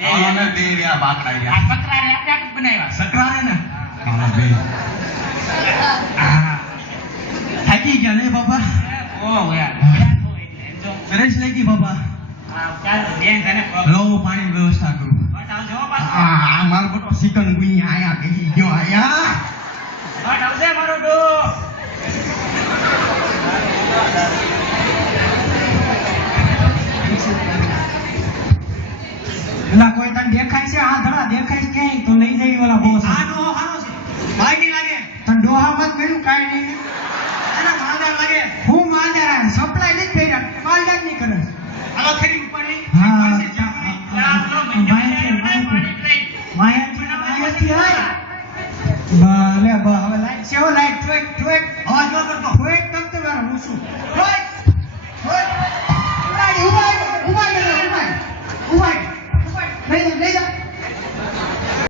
આને બે રહ્યા બાકડા આ રહ્યા સકરા રે આટલા જ બનાવ્યા. સકરારે ને હા બે થાકી ગયા ને બાપા ઓહ યાર જો સરસ લાગી બાપા ચાલ બેન તને લો હું પાણી વ્યવસ્થા કરું આવજો પાછો. આ મારો બટો ચિકન ગુઈ આયા બેહી ગયો આયા આવજે મારો ડો. એલા કોઈ તને દેખાય છે આ ધડા દેખાય છે ક્યાંય તો લઈ જઈ ઓલા બોસ આ ડોહો હારો છે ભાઈ ની લાગે તને ડોહામાં ગયું કાંઈ નહીં એના માલદાર લાગે હું માન્યા સપ્લાય નહીં કર્યા માલદાર નહીં કરે આલો ખરી ઉપાડી હા પાસે જ્યાં હોય. લાવલો મંજૂરી પાણી ટ્રેન. માયાથી હાય ભલે હવે લાઈટ સેવો લાઈટ ચોઈક ચોઈક અવાજ ન કરતો ચોઈક તમ તો મારા હું શું ચોઈક ચોઈક ઉડાડી ઉભાઈ લઈ જા